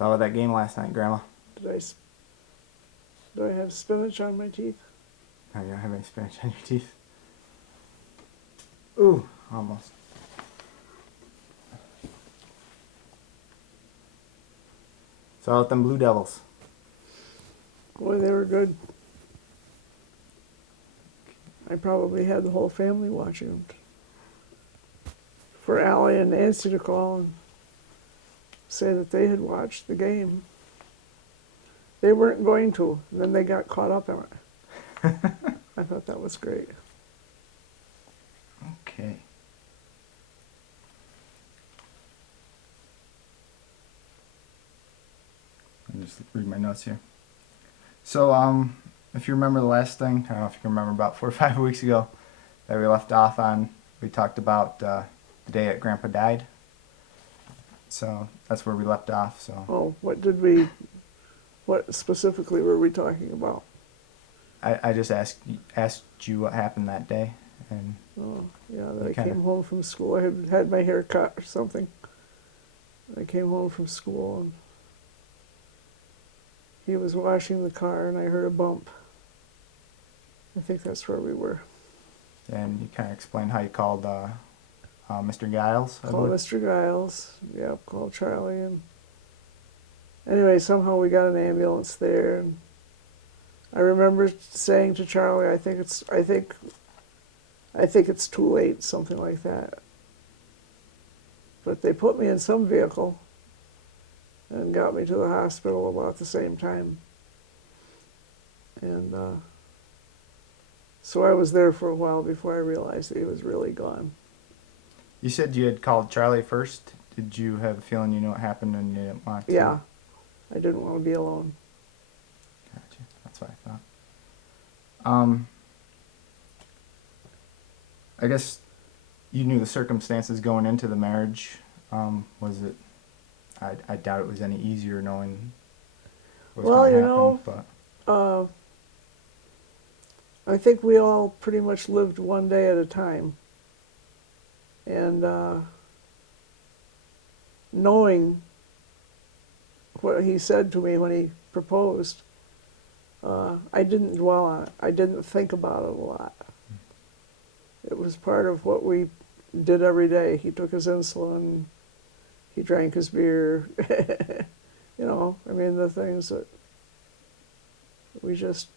How about that game last night, Grandma? Did I, do I have spinach on my teeth? No, you don't have any spinach on your teeth. Ooh, almost. So how about them Blue Devils? Boy, they were good. I probably had the whole family watching them. For Allie and Nancy to call and say that they had watched the game. They weren't going to, and then they got caught up in it. I thought that was great. Okay. Let me just read my notes here. So, if you remember the last thing, I don't know if you can remember, about 4 or 5 weeks ago that we left off on, we talked about the day that Grandpa died. So that's where we left off. So Oh, what specifically were we talking about? I just asked you what happened that day, and Oh, yeah, that You I kinda- came home from school. I had my hair cut or something. I came home from school and he was washing the car and I heard a bump. I think that's where we were. you kind of explained how you called Mr. Giles. I Called believe. Mr. Giles. Yep, called Charlie. And anyway, somehow we got an ambulance there. And I remember saying to Charlie, I think it's too late, something like that. But they put me in some vehicle and got me to the hospital about the same time. And so I was there for a while before I realized that he was really gone. You said you had called Charlie first. Did you have a feeling you knew what happened and you didn't want to? Yeah, I didn't want to be alone. Gotcha. That's what I thought. I guess you knew the circumstances going into the marriage. Was it? I doubt it was any easier knowing what was Well, going to you happen. know, But I think we all pretty much lived one day at a time. And knowing what he said to me when he proposed, I didn't dwell on it. I didn't think about it a lot. It was part of what we did every day. He took his insulin, he drank his beer, you know, I mean, the things that we just,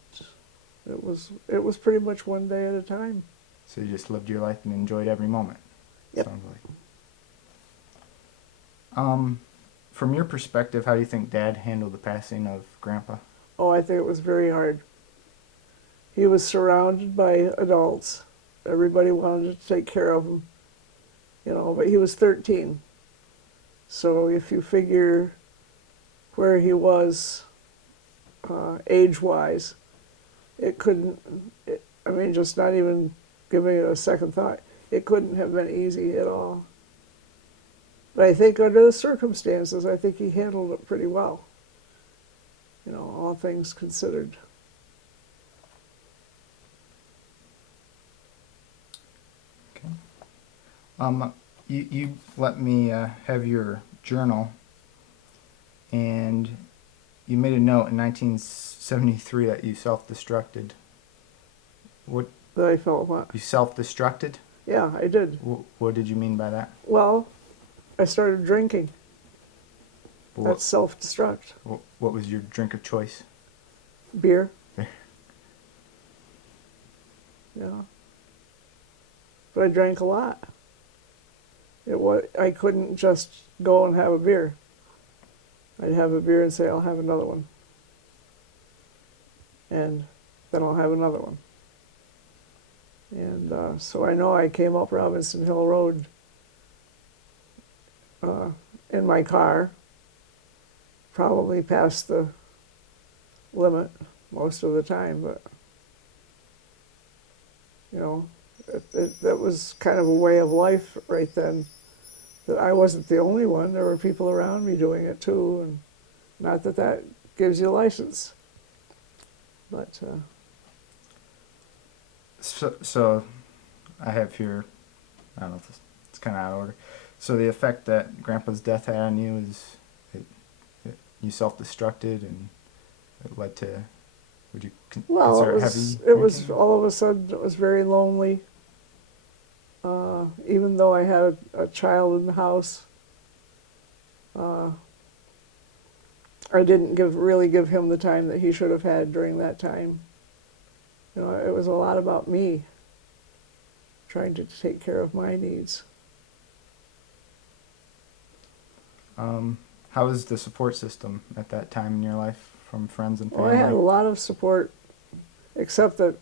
it was pretty much one day at a time. so you just lived your life and enjoyed every moment. Yep. Sounds like. From your perspective, how do you think Dad handled the passing of Grandpa? Oh, I think it was very hard. He was surrounded by adults. Everybody wanted to take care of him, you know, but he was 13. So if you figure where he was age-wise, I mean, just not even giving it a second thought, it couldn't have been easy at all. But I think under the circumstances, I think he handled it pretty well. You know, all things considered. Okay. You let me have your journal, and you made a note in 1973 that you self-destructed. What? That I felt what? You self-destructed? Yeah, I did. What did you mean by that? Well, I started drinking. That's self-destruct. What was your drink of choice? Beer. Yeah. But I drank a lot. I couldn't just go and have a beer. I'd have a beer and say, I'll have another one. And then I'll have another one. And so I know I came up Robinson Hill Road in my car, probably past the limit most of the time, but you know, that was kind of a way of life right then. That I wasn't the only one. There were people around me doing it too, and not that that gives you a license, but So I have here, I don't know if it's kind of out of order. So the effect that Grandpa's death had on you is you self-destructed and it led to, would you Well, consider it it was, heavy it was drinking? all of a sudden, it was very lonely. Even though I had a child in the house, uh, I didn't really give him the time that he should have had during that time. You know, it was a lot about me, trying to take care of my needs. How was the support system at that time in your life from friends and Well, I had a family? lot of support, except that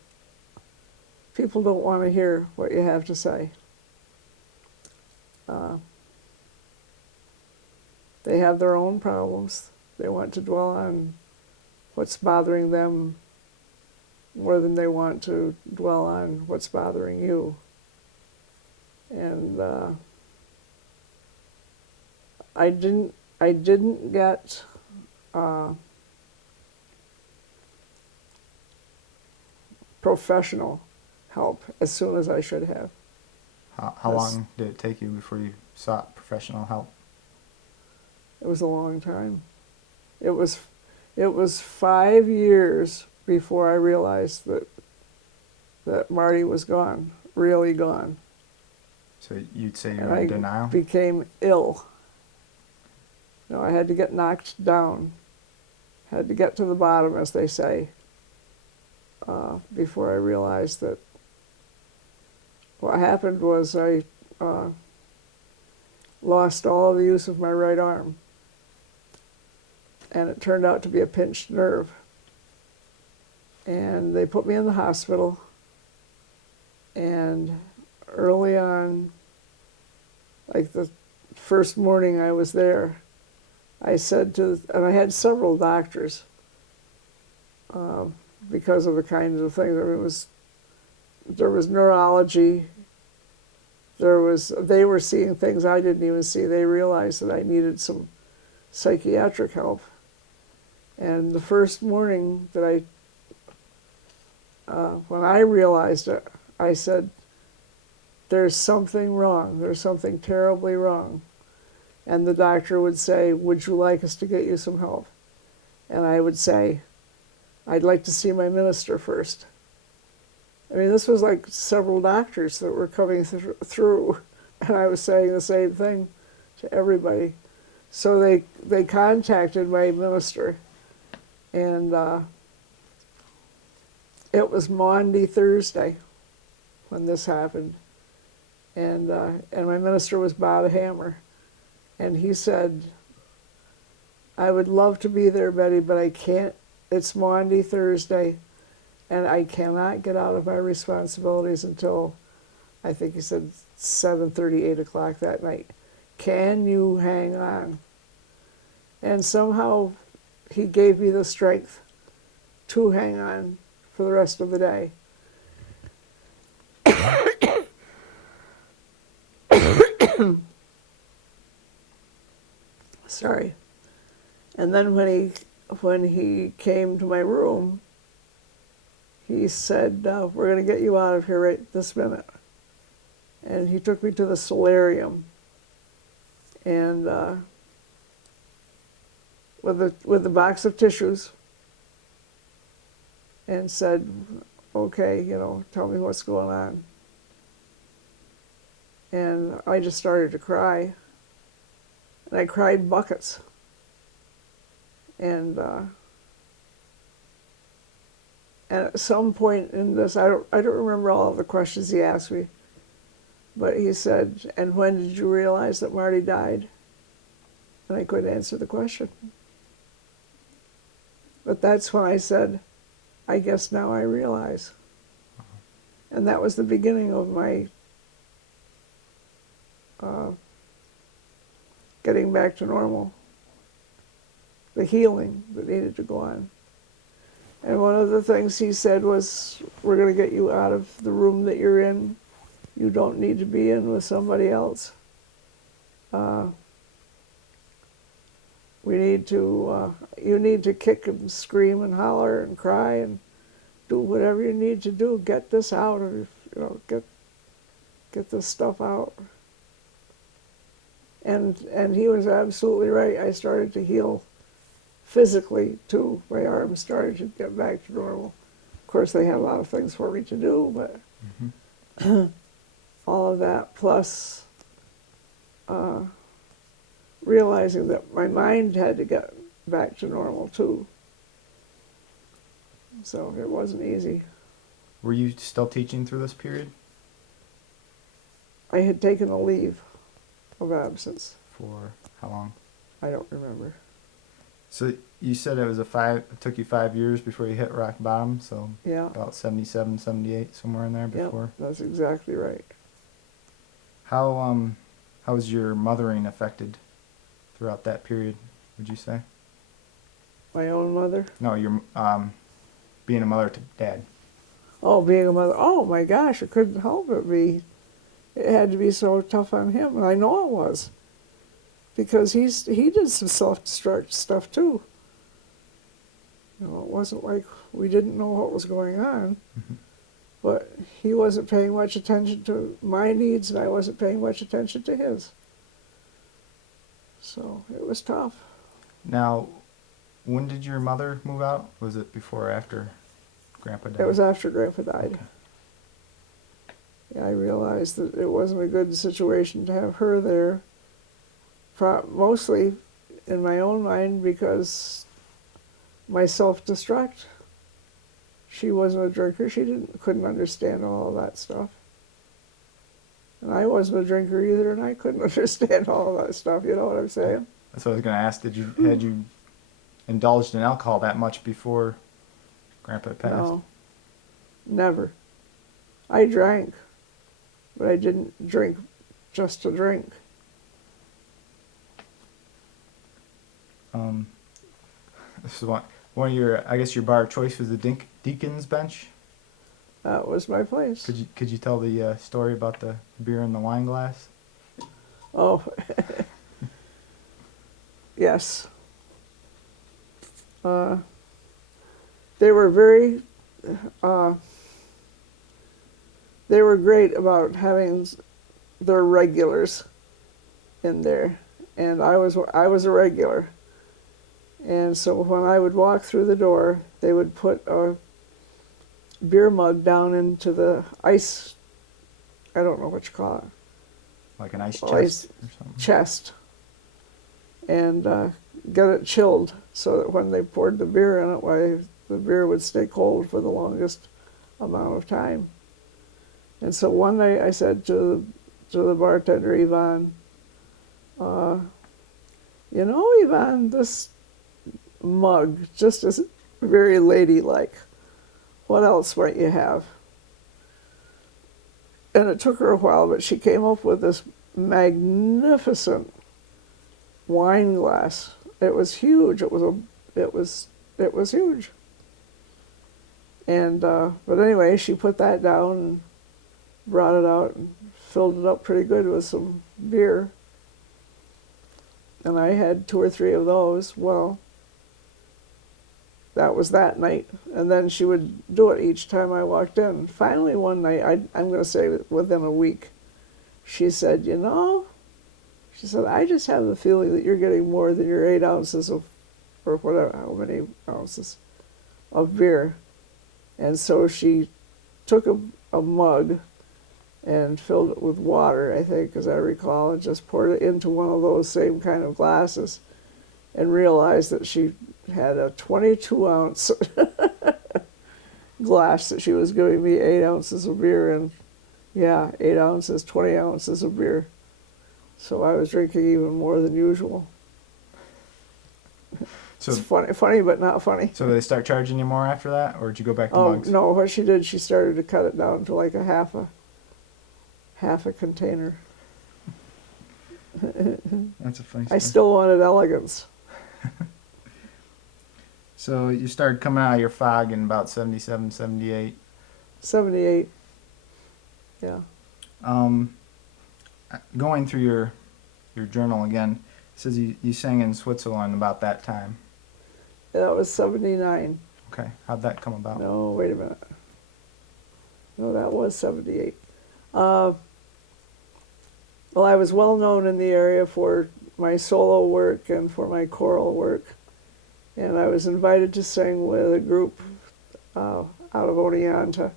people don't want to hear what you have to say. Uh, they have their own problems. They want to dwell on what's bothering them more than they want to dwell on what's bothering you. And I didn't get professional help as soon as I should have. How long did it take you before you sought professional help? It was a long time. It was 5 years before I realized that Marty was gone, really gone. So you'd say you And were in I denial? became ill. You know, I had to get knocked down, had to get to the bottom, as they say, before I realized that what happened was I lost all the use of my right arm. And it turned out to be a pinched nerve. And they put me in the hospital. And early on, like the first morning I was there, I said and I had several doctors because of the kinds of things. I mean, there was neurology. They were seeing things I didn't even see. They realized that I needed some psychiatric help. And the first morning that when I realized it, I said, "There's something wrong. There's something terribly wrong." And the doctor would say, "Would you like us to get you some help?" And I would say, "I'd like to see my minister first." I mean, this was like several doctors that were coming through, and I was saying the same thing to everybody. So they contacted my minister, and it was Maundy Thursday when this happened, and my minister was Bob Hammer, and he said, "I would love to be there, Betty, but I can't. It's Maundy Thursday, and I cannot get out of my responsibilities until," I think he said 7:30, 8 o'clock that night. "Can you hang on?" And somehow he gave me the strength to hang on for the rest of the day. Sorry. And then when he came to my room, he said, "We're going to get you out of here right this minute." And he took me to the solarium, and with the box of tissues, and said, "Okay, you know, tell me what's going on." And I just started to cry, and I cried buckets. And at some point in this, I don't remember all of the questions he asked me, but he said, "And when did you realize that Marty died?" And I couldn't answer the question. But that's when I said, "I guess now I realize." And that was the beginning of my getting back to normal, the healing that needed to go on. And one of the things he said was, "We're going to get you out of the room that you're in. You don't need to be in with somebody else. You need to kick and scream and holler and cry and do whatever you need to do. Get this out of, get this stuff out." And he was absolutely right. I started to heal physically too. My arms started to get back to normal. Of course, they had a lot of things for me to do, but all of that plus realizing that my mind had to get back to normal too. So it wasn't easy. Were you still teaching through this period? I had taken a leave of absence. For how long? I don't remember. So you said it took you 5 years before you hit rock bottom, so Yeah, about 77, 78, somewhere in there yeah, before. that's exactly right. How was your mothering affected throughout that period, would you say? My own mother. No, your being a mother to Dad. Oh, being a mother. Oh my gosh, it couldn't help but be. It had to be so tough on him, and I know it was, because he did some self-destruct stuff too. You know, it wasn't like we didn't know what was going on, but he wasn't paying much attention to my needs, and I wasn't paying much attention to his. So it was tough. Now, when did your mother move out? Was it before or after Grandpa died? It was after Grandpa died. Okay. Yeah, I realized that it wasn't a good situation to have her there, mostly in my own mind because my self-destruct. She wasn't a drinker. She couldn't understand all of that stuff. And I wasn't a drinker either, and I couldn't understand all of that stuff. You know what I'm saying? That's what I was going to ask. Had you indulged in alcohol that much before Grandpa passed? No, never. I drank, but I didn't drink just to drink. This is one of your, I guess your bar of choice was the Deacon's Bench. That was my place. Could you tell the story about the beer in the wine glass? Oh, yes. They were very, they were great about having their regulars in there, and I was a regular. And so when I would walk through the door, they would put a beer mug down into the ice, I don't know what you call it. Like an ice Well, chest or something? Chest, and get it chilled so that when they poured the beer in it, why the beer would stay cold for the longest amount of time. And so one night I said to the bartender, Yvonne, you know, Yvonne, this mug just is very ladylike. What else might you have? And it took her a while, but she came up with this magnificent wine glass. It was huge. It was huge. And but anyway, she put that down and brought it out and filled it up pretty good with some beer. And I had 2 or 3 of those. Well, that was that night. And then she would do it each time I walked in. Finally, one night, I'm going to say within a week, she said, you know, she said, I just have the feeling that you're getting more than your 8 ounces of, or whatever, how many ounces of beer. And so she took a mug and filled it with water, I think, as I recall, and just poured it into one of those same kind of glasses and realized that she had a 22-ounce glass that she was giving me 8 ounces of beer in. Yeah, 8 ounces, 20 ounces of beer. So I was drinking even more than usual. So, It's funny, but not funny. so did they start charging you more after that, or did you go back to Oh, mugs? no, what she did, she started to cut it down to like a half a container. That's a funny story. I still wanted elegance. So you started coming out of your fog in about 77, 78. 78. Yeah. Going through your journal again, it says you sang in Switzerland about that time. That was 79. Okay, how'd that come about? No, wait a minute. No, that was 78. Well, I was well known in the area for my solo work and for my choral work. And I was invited to sing with a group out of Oneonta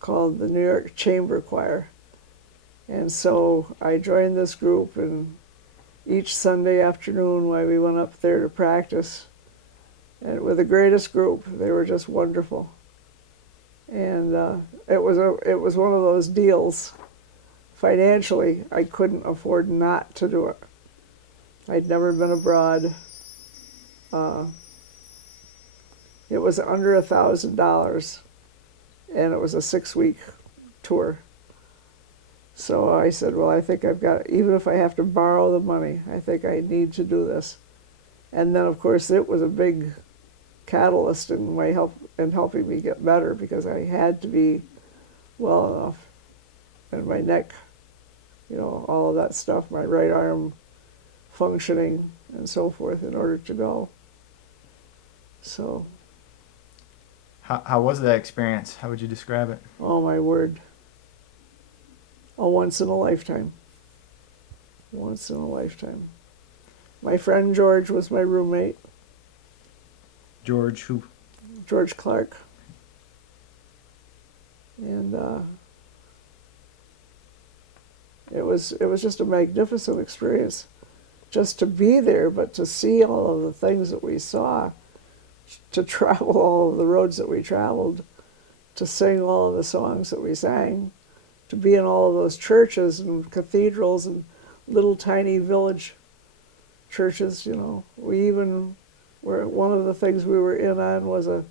called the New York Chamber Choir. And so I joined this group, and each Sunday afternoon while we went up there to practice, and with the greatest group, they were just wonderful. And it was one of those deals. Financially, I couldn't afford not to do it. I'd never been abroad. It was under $1,000, and it was a 6-week tour. So I said, well, I think I've got, even if I have to borrow the money, I think I need to do this. And then, of course, it was a big catalyst in helping me get better, because I had to be well enough, and my neck, all of that stuff, my right arm functioning and so forth in order to go. So, How was that experience? How would you describe it? oh my word, a once in a lifetime. Once in a lifetime. My friend George was my roommate. George who? George Clark. And it was just a magnificent experience, just to be there, but to see all of the things that we saw, to travel all of the roads that we traveled, to sing all of the songs that we sang, to be in all of those churches and cathedrals and little tiny village churches. We even were, one of the things we were in on was a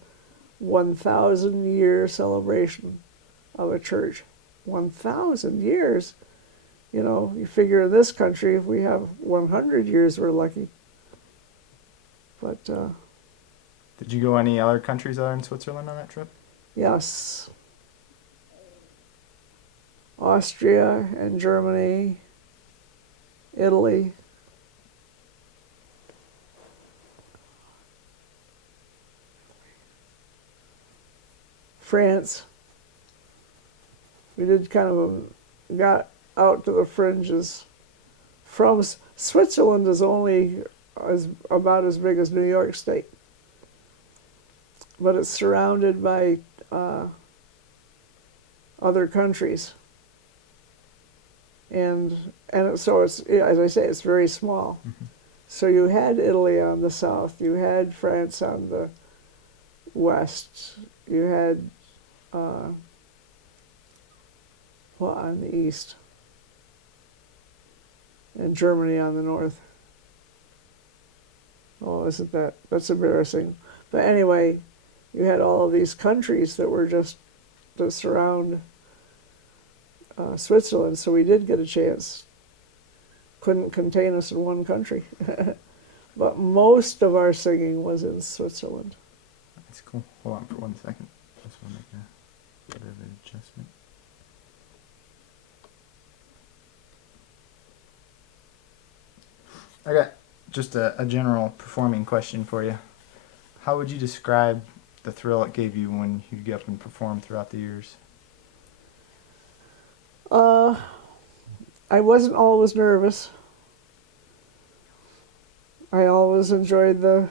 1,000-year celebration of a church. 1,000 years. You figure in this country, if we have 100 years, we're lucky. But Did you go any other countries other than Switzerland on that trip? yes, Austria and Germany, Italy, France. We did kind of got out to the fringes. From Switzerland is only about as big as New York State, but it's surrounded by other countries, and so it's, as I say, it's very small. Mm-hmm. So you had Italy on the south, you had France on the west, you had on the east, and Germany on the north. Oh, that's embarrassing. But anyway, you had all of these countries that were just to surround Switzerland, so we did get a chance. Couldn't contain us in one country. But most of our singing was in Switzerland. That's cool. Hold on for 1 second. Just want to make a bit of an adjustment. I got just a general performing question for you. How would you describe the thrill it gave you when you get up and perform throughout the years? I wasn't always nervous. I always enjoyed the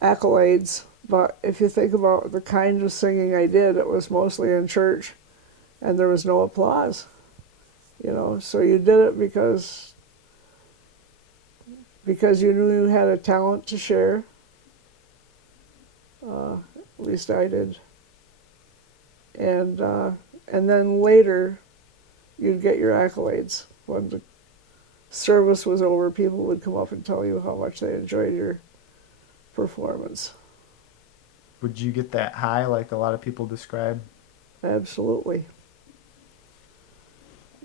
accolades, but if you think about the kind of singing I did, it was mostly in church, and there was no applause. So you did it because you knew you had a talent to share. At least I did. And then later, you'd get your accolades. When the service was over, people would come up and tell you how much they enjoyed your performance. Would you get that high like a lot of people describe? Absolutely.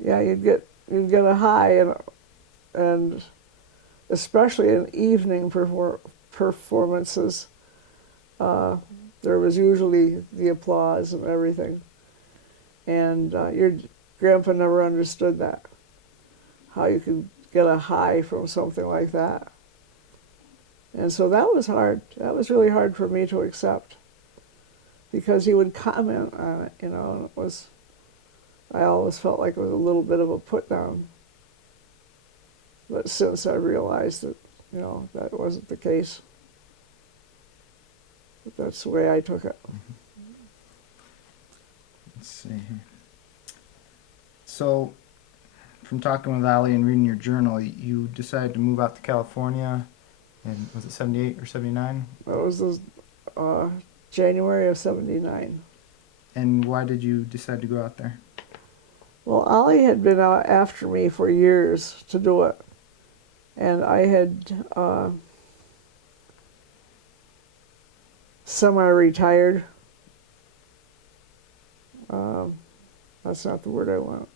Yeah, you'd get a high, and especially in evening performances, there was usually the applause and everything. And your grandpa never understood that, how you could get a high from something like that. And so that was hard. That was really hard for me to accept, because he would comment on it, and I always felt like it was a little bit of a put down. But since I realized that, that wasn't the case. But that's the way I took it. Let's see here. So, from talking with Ali and reading your journal, you decided to move out to California, and was it 78 or 79? That was January of '79. And why did you decide to go out there? Well, Ollie had been out after me for years to do it. And I had semi-retired. That's not the word I want.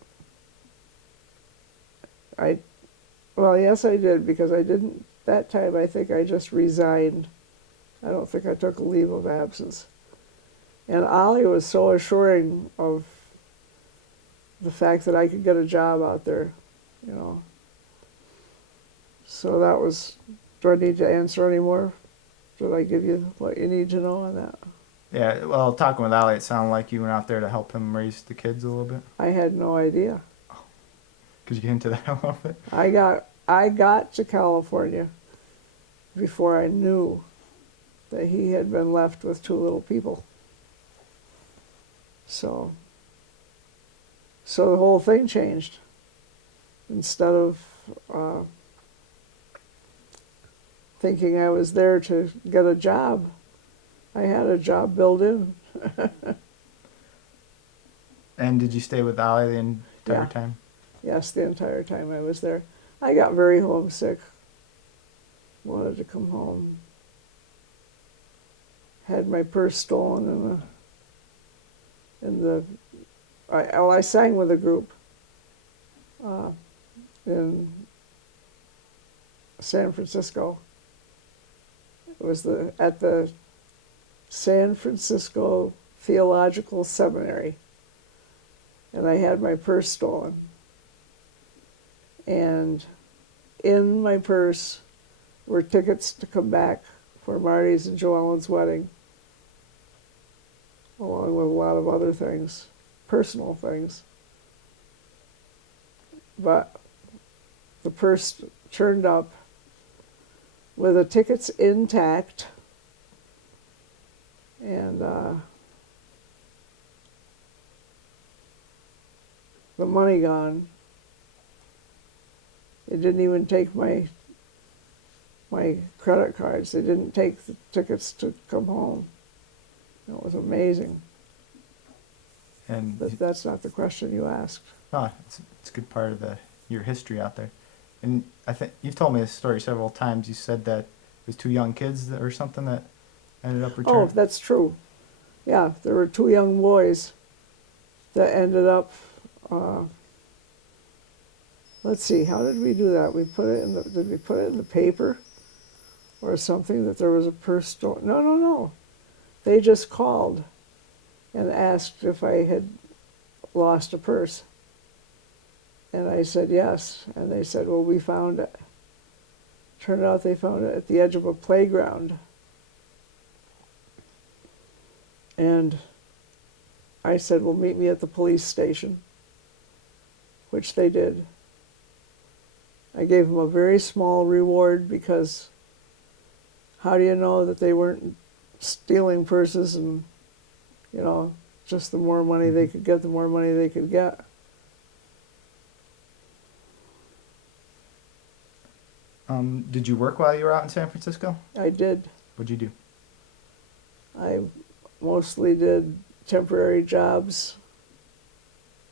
Well, yes, I did, because I didn't, that time I think I just resigned. I don't think I took a leave of absence. And Ollie was so assuring of the fact that I could get a job out there, you know. So that was, do I need to answer any more? Did I give you what you need to know on that? Yeah, well, talking with Ali, it sounded like you went out there to help him raise the kids a little bit. I had no idea. Could you get into that a little bit? I got to California before I knew that he had been left with two little people. So the whole thing changed. Instead of thinking I was there to get a job, I had a job built in. And did you stay with Ali the entire Yeah. time? Yes, the entire time I was there. I got very homesick. Wanted to come home. Had my purse stolen I sang with a group in San Francisco. It was at the San Francisco Theological Seminary, and I had my purse stolen. And in my purse were tickets to come back for Marty's and Joellen's wedding, along with a lot of other things, personal things. But the purse turned up with the tickets intact, and the money gone. They didn't even take my credit cards. They didn't take the tickets to come home. It was amazing. And But that's not the question you asked. it's a good part of your history out there. And I think you've told me this story several times. You said that it was two young kids or something that ended up returning. Oh, that's true. Yeah, there were two young boys that ended up. Let's see, how did we do that? Did we put it in the paper or something that there was a purse stolen? No. They just called and asked if I had lost a purse. And I said yes. And they said, well, we found it. Turned out they found it at the edge of a playground. And I said, well, meet me at the police station, which they did. I gave them a very small reward because how do you know that they weren't stealing purses and, you know, just the more money they could get, the more money they could get. Did you work while you were out in San Francisco? I did. What'd you do? I mostly did temporary jobs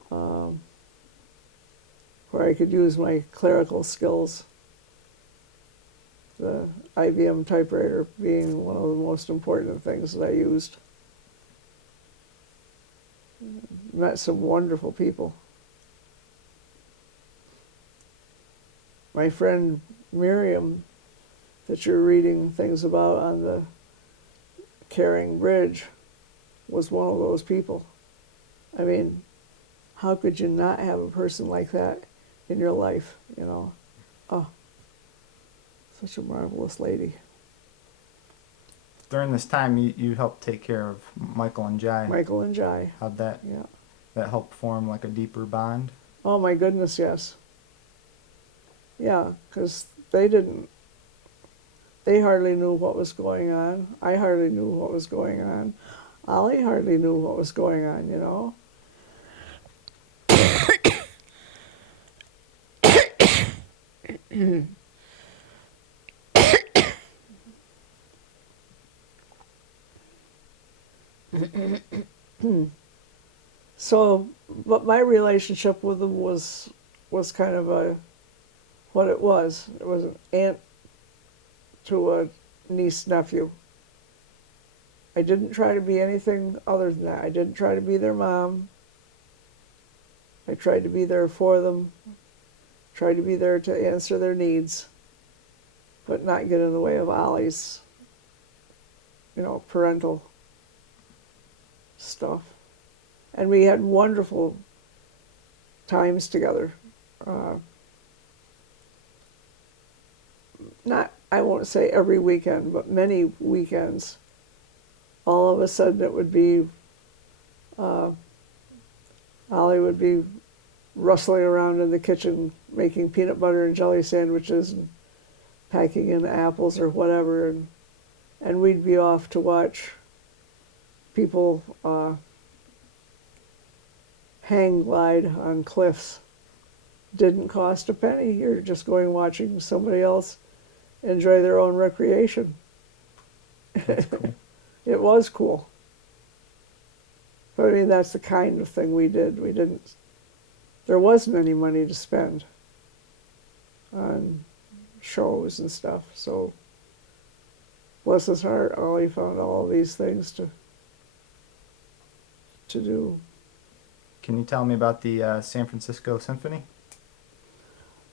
where I could use my clerical skills. The IBM typewriter being one of the most important things that I used. Met some wonderful people. My friend Miriam, that you're reading things about on the Caring Bridge, was one of those people. I mean, how could you not have a person like that in your life, you know? Oh, such a marvelous lady. During this time, you helped take care of Michael and Jai. Michael and Jai. How'd that help form like a deeper bond? Oh my goodness, yes. Yeah, because they didn't they hardly knew what was going on. I hardly knew what was going on. Ollie hardly knew what was going on, you know. So, but my relationship with them was kind of a what it was. It was an aunt to a niece nephew. I didn't try to be anything other than that. I didn't try to be their mom. I tried to be there for them, tried to be there to answer their needs, but not get in the way of Ollie's, you know, parental stuff. And we had wonderful times together. Not, I won't say every weekend, but many weekends. All of a sudden it would be, Ollie would be rustling around in the kitchen making peanut butter and jelly sandwiches and packing in apples or whatever, and we'd be off to watch people hang glide on cliffs. Didn't cost a penny. You're just going watching somebody else enjoy their own recreation. That's cool. It was cool. But I mean, that's the kind of thing we did. We didn't, there wasn't any money to spend on shows and stuff. So, bless his heart, Ollie found all these things to do. Can you tell me about the San Francisco Symphony?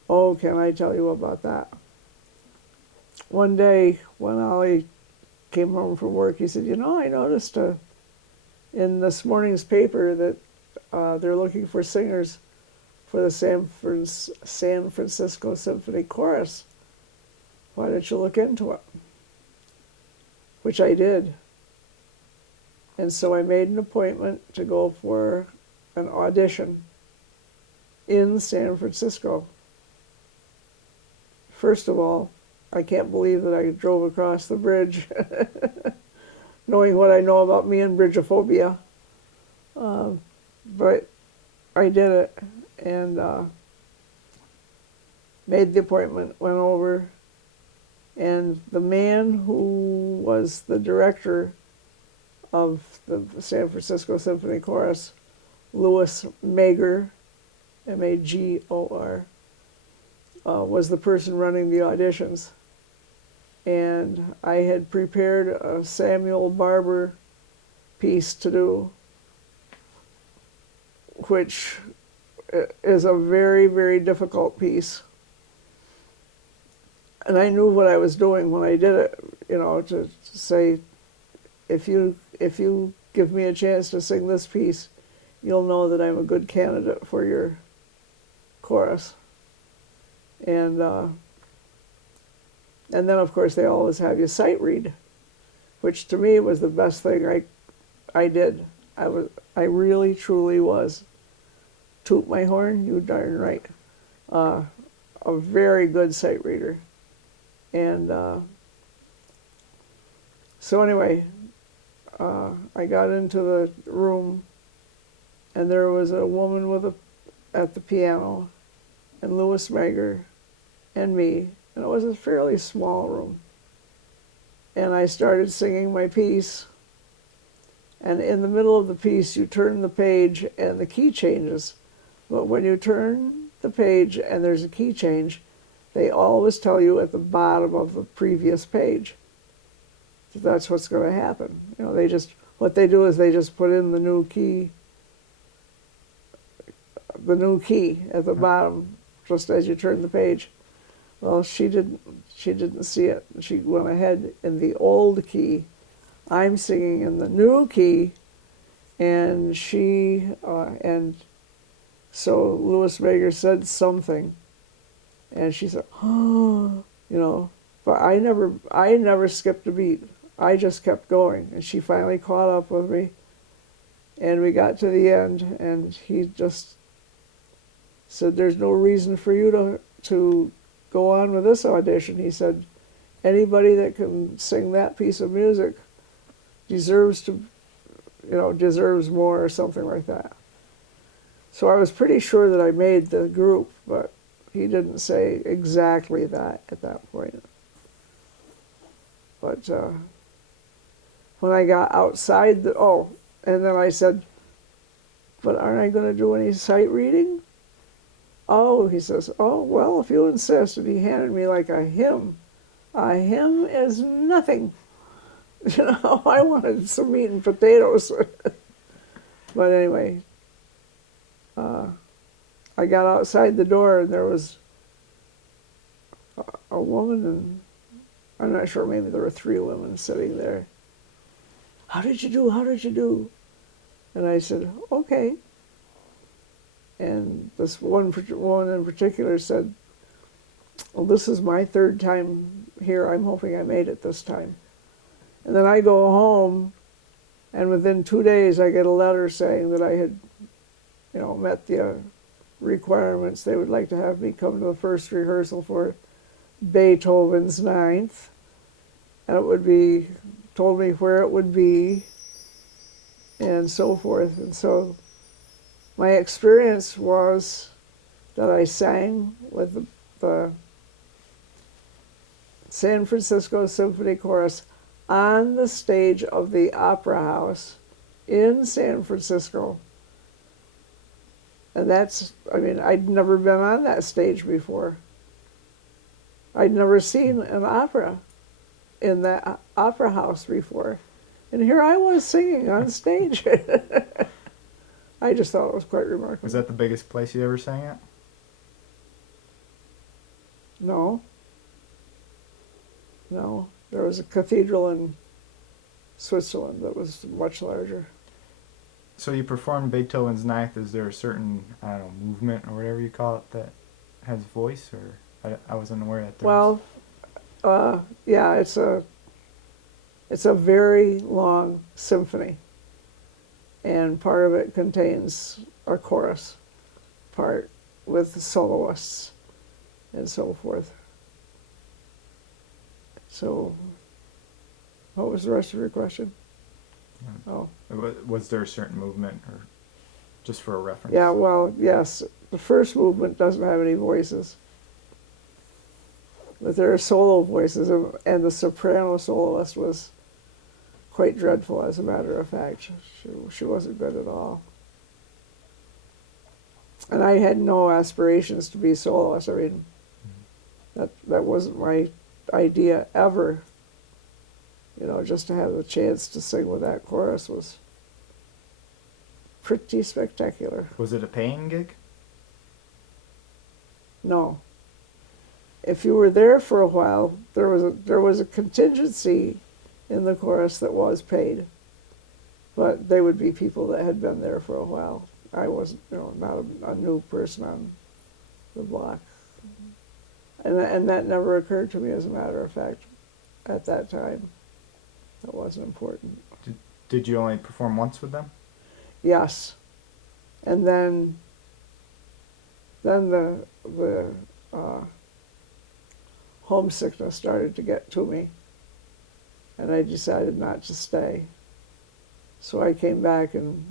Oh, can I tell you about that? One day when Ollie came home from work, he said, you know, I noticed in this morning's paper that they're looking for singers for the San Francisco Symphony Chorus. Why don't you look into it? Which I did. And so I made an appointment to go for an audition in San Francisco. First of all, I can't believe that I drove across the bridge knowing what I know about me and bridgeophobia. But I did it and made the appointment, went over, and the man who was the director of the San Francisco Symphony Chorus, Louis Magor, Magor, was the person running the auditions. And I had prepared a Samuel Barber piece to do, which is a very, very difficult piece. And I knew what I was doing when I did it, you know, to say, if you give me a chance to sing this piece, you'll know that I'm a good candidate for your chorus. And then, of course, they always have you sight read, which to me was the best thing I did. I really, truly was. Toot my horn, you darn right. A very good sight reader. And so anyway, I got into the room, and there was a woman at the piano, and Louis Magor, and me, and it was a fairly small room. And I started singing my piece, and in the middle of the piece, you turn the page and the key changes. But when you turn the page and there's a key change, they always tell you at the bottom of the previous page that that's what's going to happen. You know, what they do is they just put in the new key at the bottom, just as you turn the page. Well, she didn't see it. She went ahead in the old key. I'm singing in the new key, and so Louis Magor said something, and she said, "Oh," you know. But I never skipped a beat. I just kept going, and she finally caught up with me, and we got to the end, and he just said, "There's no reason for you to go on with this audition." He said, anybody that can sing that piece of music deserves to, deserves more or something like that. So I was pretty sure that I made the group, but he didn't say exactly that at that point. But when I got outside and then I said, but aren't I going to do any sight reading? Oh, he says, oh, well, if you insist. And he handed me like a hymn. A hymn is nothing. I wanted some meat and potatoes. But anyway, I got outside the door and there was a woman, and I'm not sure, maybe there were 3 women sitting there. How did you do? How did you do? And I said, okay. And this one in particular said, well, this is my 3rd time here. I'm hoping I made it this time. And then I go home, and within 2 days I get a letter saying that I had, met the requirements. They would like to have me come to the first rehearsal for Beethoven's Ninth. And it would be, told me where it would be, and so forth. And so my experience was that I sang with the San Francisco Symphony Chorus on the stage of the Opera House in San Francisco. And I'd never been on that stage before. I'd never seen an opera in that opera house before. And here I was singing on stage. I just thought it was quite remarkable. Was that the biggest place you ever sang at? No. No. There was a cathedral in Switzerland that was much larger. So you performed Beethoven's Ninth. Is there a certain, movement or whatever you call it that has voice? Or I wasn't aware that there was. Well, yeah, it's a very long symphony. And part of it contains a chorus part with soloists and so forth. So, what was the rest of your question? Oh. Was there a certain movement, or just for a reference? Yeah, well, yes. The first movement doesn't have any voices. But there are solo voices, and the soprano soloist was quite dreadful, as a matter of fact. She wasn't good at all. And I had no aspirations to be soloist. That wasn't my idea ever. Just to have the chance to sing with that chorus was pretty spectacular. Was it a paying gig? No. If you were there for a while, there was a contingency in the chorus that was paid, but they would be people that had been there for a while. I wasn't, not a new person on the block, and that never occurred to me, as a matter of fact, at that time. That wasn't important. Did you only perform once with them? Yes, and then the homesickness started to get to me, and I decided not to stay. So I came back in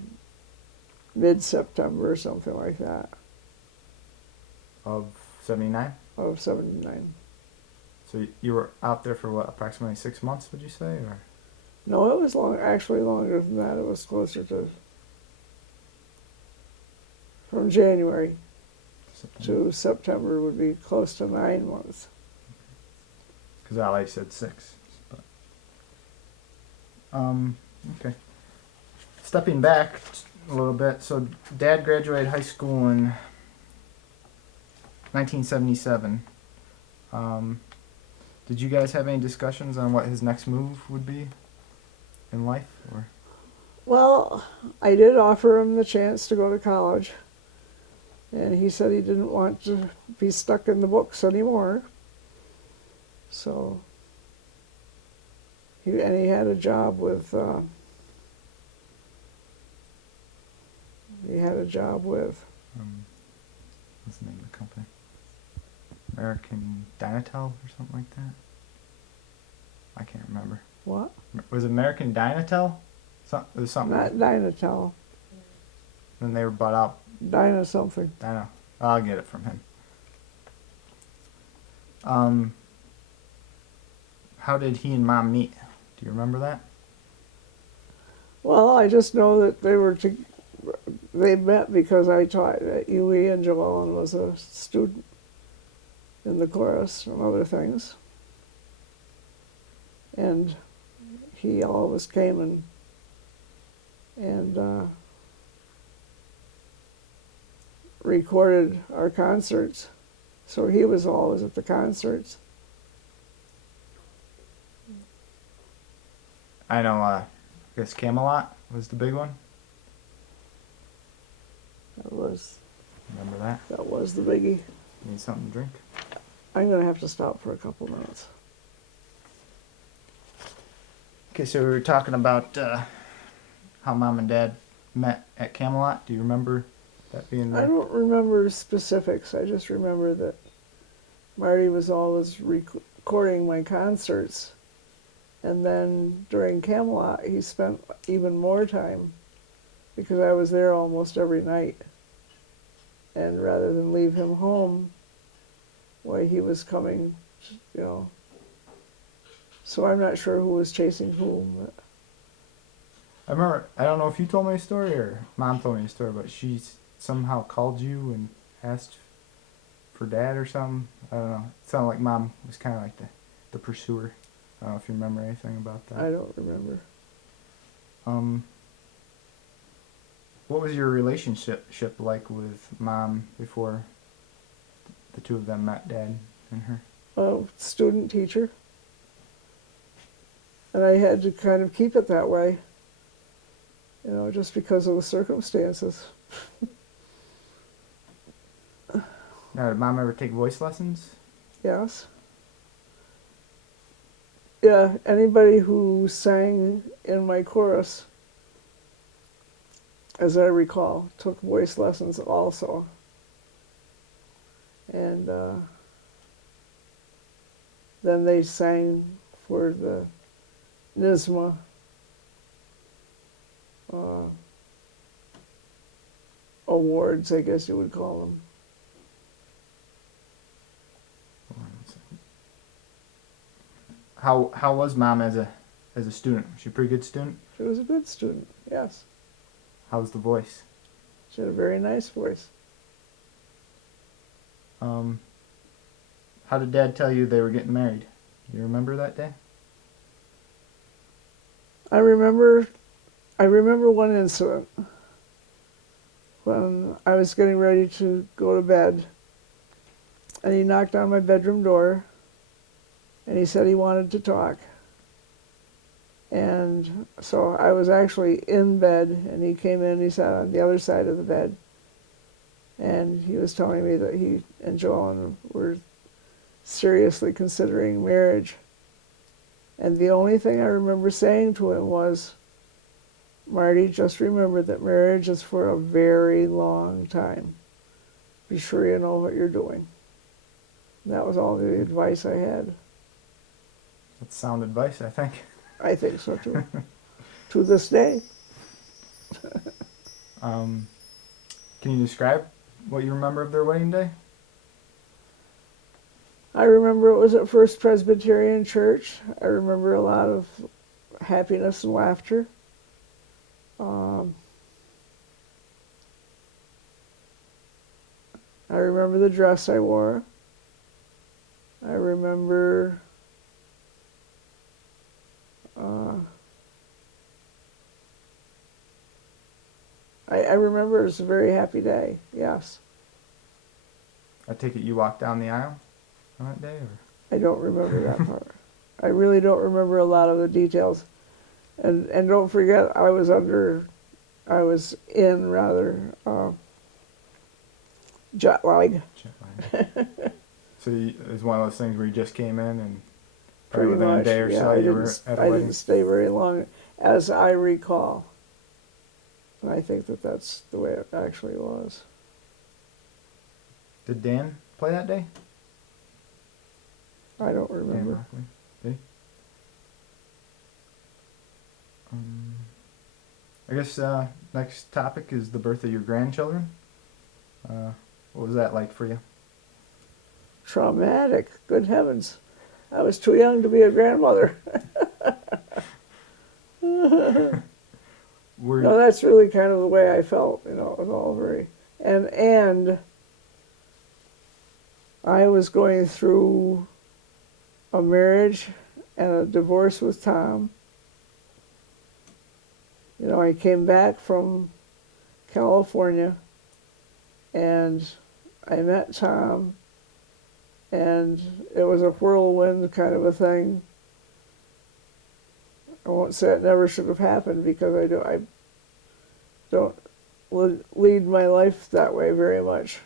mid-September or something like that. Of 79? Of 79. So you were out there for what, approximately 6 months, would you say, or? No, it was actually longer than that. It was closer to, from January to September would be close to 9 months. Because Ali said 6. But, okay. Stepping back a little bit, so Dad graduated high school in 1977. Did you guys have any discussions on what his next move would be in life, or? Well, I did offer him the chance to go to college, and he said he didn't want to be stuck in the books anymore. So, he had a job with, what's the name of the company? American Dynatel or something like that? I can't remember. What? Was it American Dynatel? It was something. Not Dynatel. Then they were bought out. Dyna something. I know. I'll get it from him. How did he and Mom meet? Do you remember that? Well, I just know that they met because I taught at UE and Joellen was a student in the chorus and other things. And he always came and recorded our concerts. So he was always at the concerts. I know, I guess Camelot was the big one. That was Remember that? the biggie. Need something to drink? I'm gonna have to stop for a couple minutes. Okay, so we were talking about how Mom and Dad met at Camelot. Do you remember that being I there? don't remember specifics. I just remember that Marty was always recording my concerts. And then during Camelot, he spent even more time because I was there almost every night. And rather than leave him home, why he was coming, you know. So I'm not sure who was chasing whom. But I remember, I don't know if you told me a story or Mom told me a story, but she somehow called you and asked for Dad or something. I don't know. It sounded like Mom was kind of like the pursuer. I don't know if you remember anything about that. I don't remember. What was your relationship like with Mom before the two of them met, Dad and her? Student teacher. And I had to kind of keep it that way, you know, just because of the circumstances. Now, did Mom ever take voice lessons? Yes. Yeah, anybody who sang in my chorus, as I recall, took voice lessons also. And then they sang for the NYSSMA awards, I guess you would call them. Hold on a second. How was Mom as a student? Was she a pretty good student? She was a good student, yes. How was the voice? She had a very nice voice. How did Dad tell you they were getting married? You remember that day? I remember one incident when I was getting ready to go to bed, and he knocked on my bedroom door, and he said he wanted to talk. And so I was actually in bed, and he came in, he sat on the other side of the bed, and he was telling me that he and Joellen were seriously considering marriage. And the only thing I remember saying to him was, Marty, just remember that marriage is for a very long time. Be sure you know what you're doing. And that was all the advice I had. That's sound advice, I think. I think so too. To this day. Can you describe what you remember of their wedding day? I remember it was at First Presbyterian Church. I remember a lot of happiness and laughter. I remember the dress I wore. I remember I remember it was a very happy day, yes. I take it you walked down the aisle on that day? Or? I don't remember that part. I really don't remember a lot of the details. And don't forget, I was in jet lag. So it was one of those things where you just came in and Pretty probably within much, a day or yeah, so you were at a I wedding? didn't stay very long, as I recall. And I think that that's the way it actually was. Did Dan play that day? I don't Dan remember. Rockley. Did he? Um, I guess next topic is the birth of your grandchildren. What was that like for you? Traumatic. Good heavens. I was too young to be a grandmother. Were No, that's really kind of the way I felt, you know, it was all very, and I was going through a marriage and a divorce with Tom. You know, I came back from California and I met Tom, and it was a whirlwind kind of a thing. I won't say it never should have happened because I don't lead my life that way very much.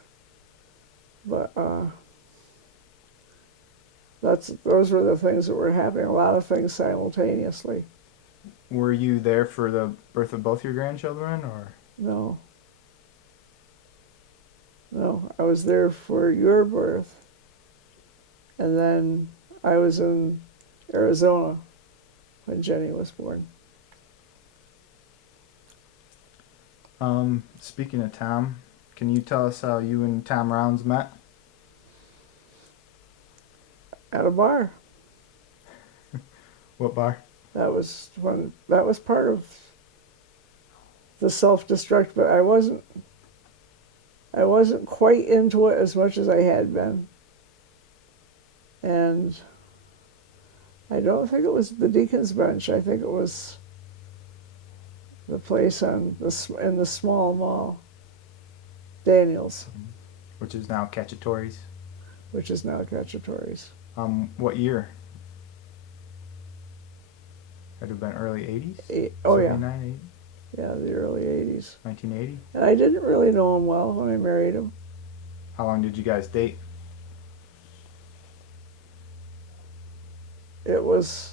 But those were the things that were happening, a lot of things simultaneously. were you there for the birth of both your grandchildren, or? No. No, I was there for your birth. And then I was in Arizona when Jenny was born. Speaking of Tom, can you tell us how you and Tom Rounds met? At a bar. What bar? That was part of the self-destruct, but I wasn't quite into it as much as I had been. And I don't think it was the Deacon's Bench. I think it was the place in the small mall, Daniels, Which is now Cacciatore's. which is now Cacciatore's. What year? Had to have been early 80s? Oh yeah, 79, yeah, the early 80s. 1980? And I didn't really know him well when I married him. How long did you guys date? It was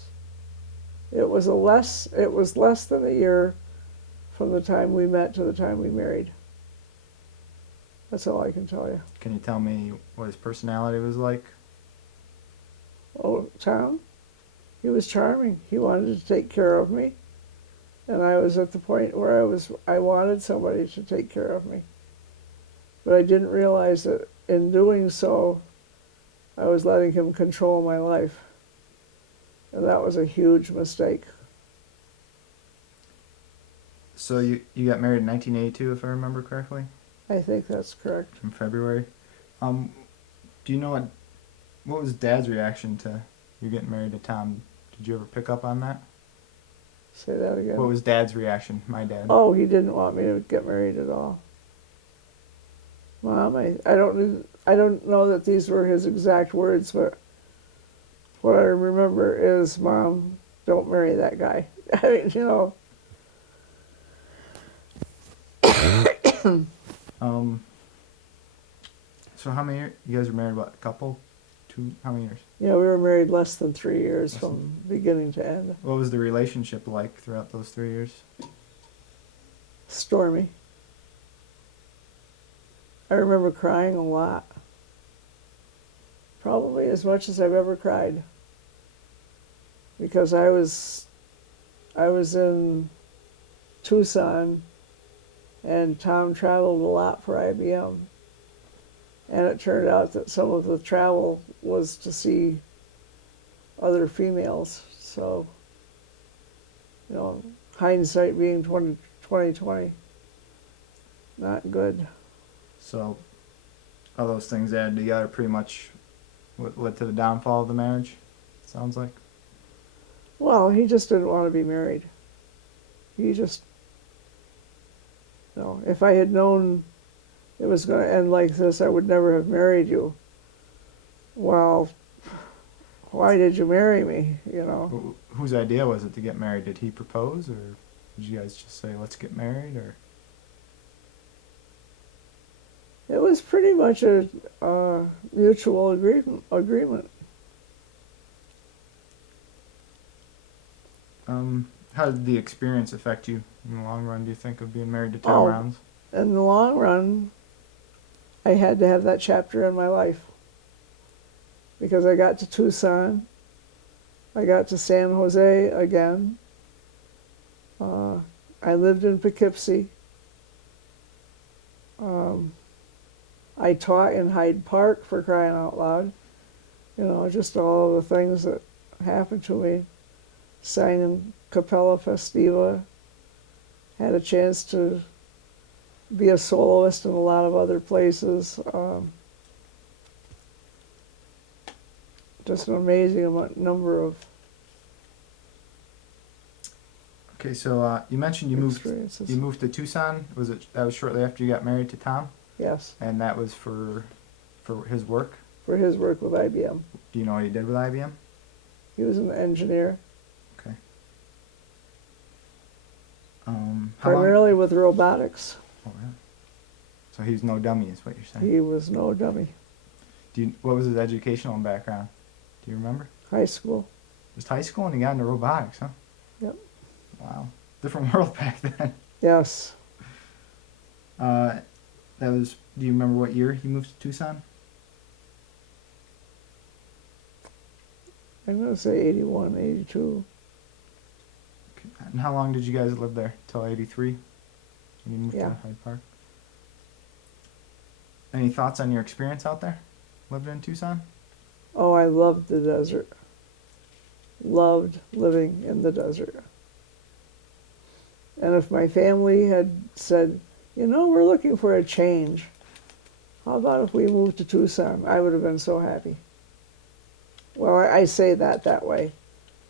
less than a year from the time we met to the time we married. That's all I can tell you. Can you tell me what his personality was like? Oh, Tom? He was charming. He wanted to take care of me. And I was at the point where I wanted somebody to take care of me. But I didn't realize that in doing so, I was letting him control my life. And that was a huge mistake. So you got married in 1982, if I remember correctly, I think that's correct. in February. Do you know what was Dad's reaction to you getting married to Tom? Did you ever pick up on that? Say that again. What was Dad's reaction? My dad. Oh, he didn't want me to get married at all. Mom, I don't know that these were his exact words, but what I remember is, Mom, don't marry that guy. I mean, you know. So how many years? You guys were married, what, a couple? How many years? Yeah, we were married less than 3 years from beginning to end. What was the relationship like throughout those 3 years? Stormy. I remember crying a lot. Probably as much as I've ever cried. Because I was in Tucson, and Tom traveled a lot for IBM. And it turned out that some of the travel was to see other females. So, you know, hindsight being 20/20, not good. So all those things added together pretty much what led to the downfall of the marriage, sounds like. Well, he just didn't want to be married. He just, you know, if I had known it was going to end like this, I would never have married you. Well, why did you marry me, you know? Whose idea was it to get married? Did he propose, or did you guys just say, let's get married, or? It was pretty much a mutual agreement. How did the experience affect you in the long run, do you think, of being married to Tom Rounds? In the long run, I had to have that chapter in my life. Because I got to Tucson, I got to San Jose again, I lived in Poughkeepsie. I taught in Hyde Park, for crying out loud. You know, just all the things that happened to me. Sang in Capella Festiva. Had a chance to be a soloist in a lot of other places. Just an amazing number of Okay, so you mentioned you moved experiences. to Tucson. Was it that was shortly after you got married to Tom? Yes, And that was for his work. for his work with IBM. Do you know what he did with IBM? He was an engineer, Okay. How long? primarily with robotics. Oh, yeah. So he's no dummy, is what you're saying. He was no dummy. What was his educational background? Do you remember? High school. Just high school and he got into robotics, huh? Yep. Wow. Different world back then. Yes. That was. Do you remember what year he moved to Tucson? I'm going to say 81, 82. Okay. And how long did you guys live there? Till '83. When you moved Yeah. to Hyde Park. Any thoughts on your experience out there, living in Tucson? Oh, I loved the desert. Loved living in the desert. And if my family had said, you know, we're looking for a change, how about if we moved to Tucson? I would have been so happy. Well, I say that way.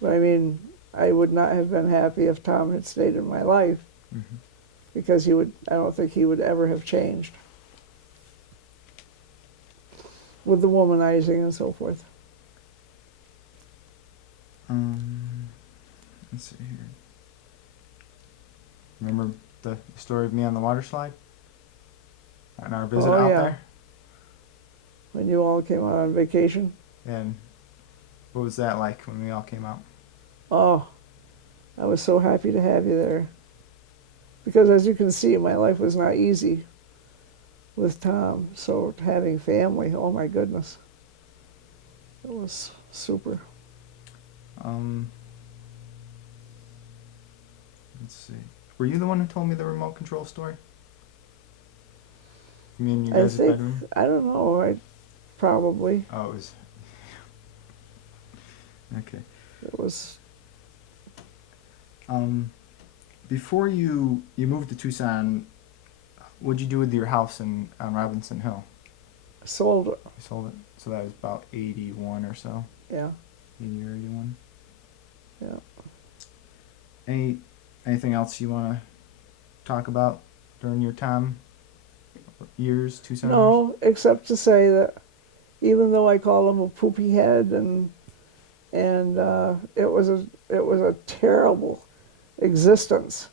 But I mean, I would not have been happy if Tom had stayed in my life, Mm-hmm. because I don't think he would ever have changed. With the womanizing and so forth. Let's see here. Remember the story of me on the water slide? And our visit Oh, out yeah. there? When you all came out on vacation. And what was that like when we all came out? Oh, I was so happy to have you there. Because as you can see, my life was not easy with Tom. So having family, oh my goodness. It was super. Let's see. Were you the one who told me the remote control story? You mean your I guys' think, bedroom? I don't know, probably. Oh, it was. Okay. It was, Before you moved to Tucson, what'd you do with your house on Robinson Hill? sold it, You sold it. So that was about 81 or so. yeah, 80 or 81. yeah. Anything else you want to talk about during your time years, Tucson years? No, except to say that even though I call him a poopy head and it was a terrible existence.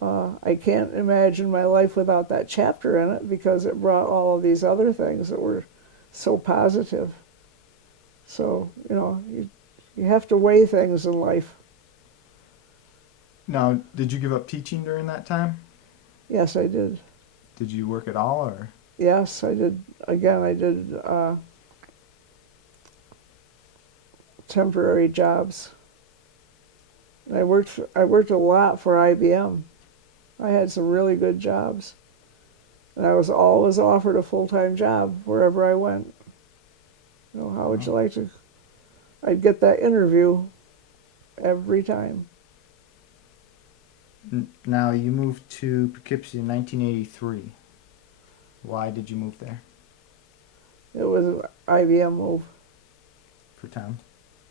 I can't imagine my life without that chapter in it, because it brought all of these other things that were so positive. So, you know, you have to weigh things in life. Now, did you give up teaching during that time? Yes, I did. Did you work at all, or? Yes, I did. Again, I did temporary jobs. And I worked a lot for IBM. I had some really good jobs. And I was always offered a full-time job wherever I went. You know, how would you like to? I'd get that interview every time. Now, you moved to Poughkeepsie in 1983. Why did you move there? It was an IBM move. For Tom?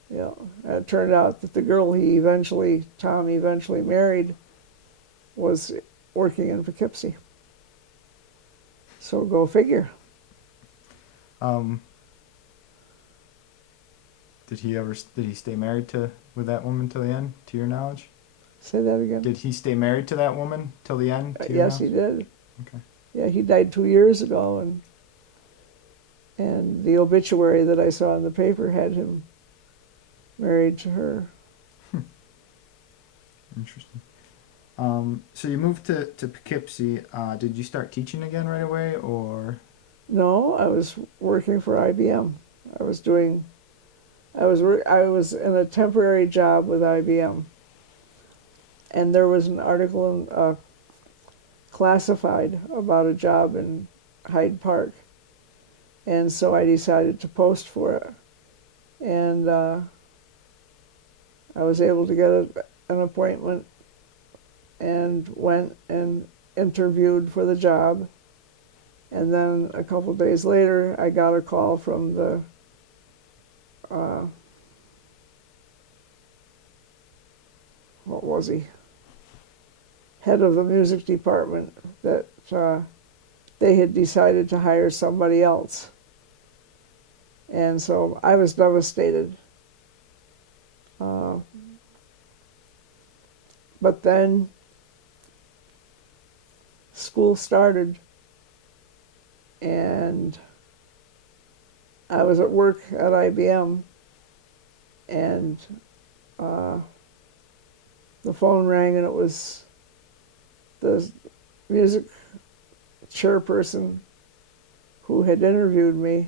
Yeah. And it turned out that the girl Tom eventually married, was working in Poughkeepsie. So go figure. Did he stay married with that woman till the end, to your knowledge? Say that again. Did he stay married to that woman till the end, to your Yes, knowledge? he did. Okay. Yeah, he died 2 years ago, and the obituary that I saw in the paper had him married to her. Interesting. So you moved to Poughkeepsie. Did you start teaching again right away, or? No, I was working for IBM. I was in a temporary job with IBM. and there was an article in Classified about a job in Hyde Park, and so I decided to post for it, and I was able to get an appointment and went and interviewed for the job. And then a couple of days later, I got a call from the what was he? Head of the music department, that they had decided to hire somebody else. And so I was devastated. But then school started, and I was at work at IBM, and the phone rang, and it was the music chairperson who had interviewed me,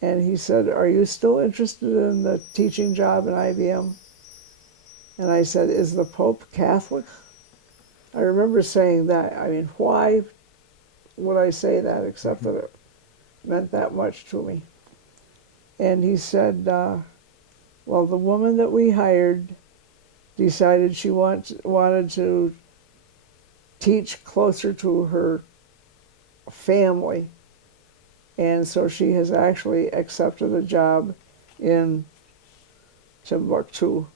and he said, "Are you still interested in the teaching job at IBM?" And I said, "Is the Pope Catholic?" I remember saying that. I mean, why would I say that except that it meant that much to me? And he said, well, the woman that we hired decided she wanted to teach closer to her family, and so she has actually accepted a job in Timbuktu,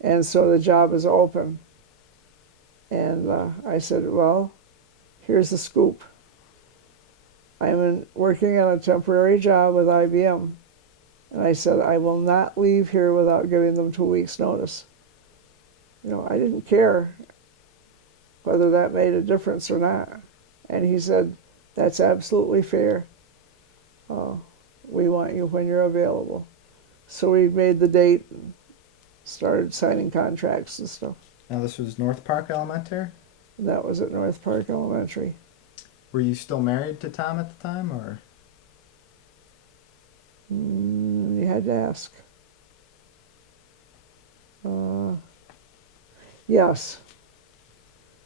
and so the job is open. And I said, well, here's the scoop. I'm working on a temporary job with IBM. And I said, I will not leave here without giving them 2 weeks' notice. You know, I didn't care whether that made a difference or not. And he said, that's absolutely fair. We want you when you're available. So we made the date and started signing contracts and stuff. Now this was North Park Elementary? And that was at North Park Elementary. Were you still married to Tom at the time, or? You had to ask. Yes.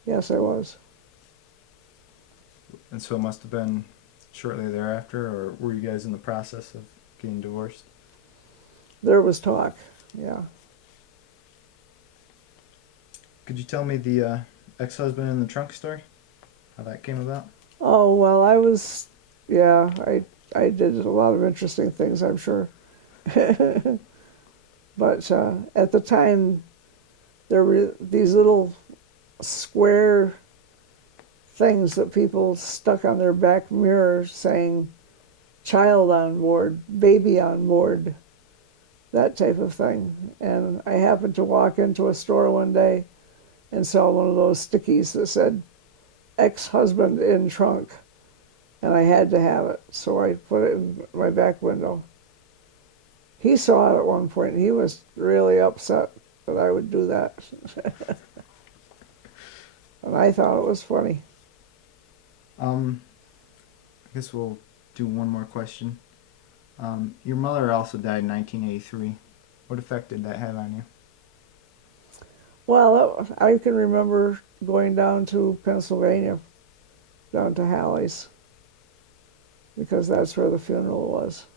Yes, I was. And so it must have been shortly thereafter, or were you guys in the process of getting divorced? There was talk, yeah. Could you tell me the ex-husband in the trunk story? How that came about? Oh, well, I did a lot of interesting things, I'm sure. But at the time, there were these little square things that people stuck on their back mirror saying, child on board, baby on board, that type of thing. And I happened to walk into a store one day and saw one of those stickies that said, ex-husband in trunk. And I had to have it, so I put it in my back window. He saw it at one point, and he was really upset that I would do that. And I thought it was funny. I guess we'll do one more question. Your mother also died in 1983. What effect did that have on you? Well, I can remember going down to Pennsylvania, down to Halley's, because that's where the funeral was.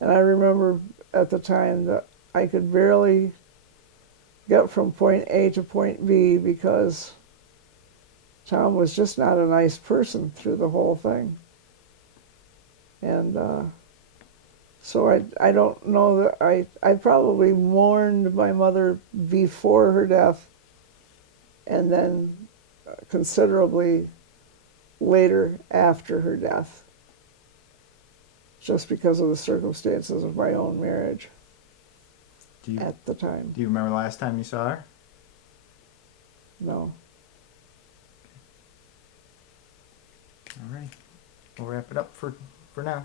And I remember at the time that I could barely get from point A to point B because Tom was just not a nice person through the whole thing. And so I don't know that I probably mourned my mother before her death, and then considerably later after her death, just because of the circumstances of my own marriage at the time. Do you remember the last time you saw her? No. All right. We'll wrap it up for now.